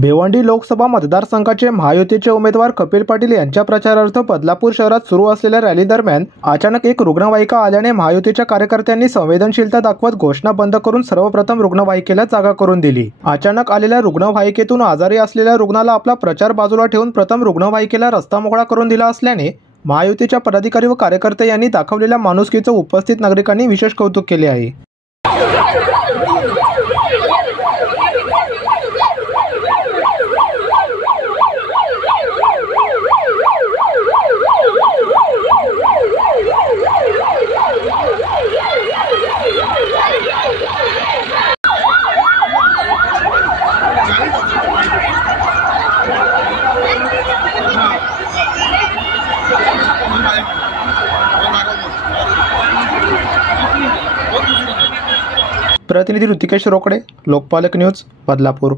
भिवंडी लोकसभा मतदारसंघाचे महायुतीचे उमेदवार कपिल पाटील यांच्या प्रचारार्थ बदलापूर शहरात सुरू असलेल्या रॅली दरम्यान अचानक एक रुग्णवाहिका आल्याने महायुतीच्या कार्यकर्त्यांनी संवेदनशीलता दाखवत घोषणा बंद करून सर्वप्रथम रुग्णवाहिकेला जागा करून दिली। अचानक आलेल्या रुग्णवाहिकेतून आजारी असलेल्या रुग्णाला आपला प्रचार बाजूला ठेवून प्रथम रुग्णवाहिकेला रस्ता मोकळा करून दिला असल्याने महायुतीच्या पदाधिकारी व कार्यकर्ते यांनी दाखवलेल्या माणुसकीचे उपस्थित नागरिकांनी विशेष कौतुक केले आहे। प्रतिनिधी ऋतिकेश रोकडे, लोकपालक न्यूज, बदलापूर।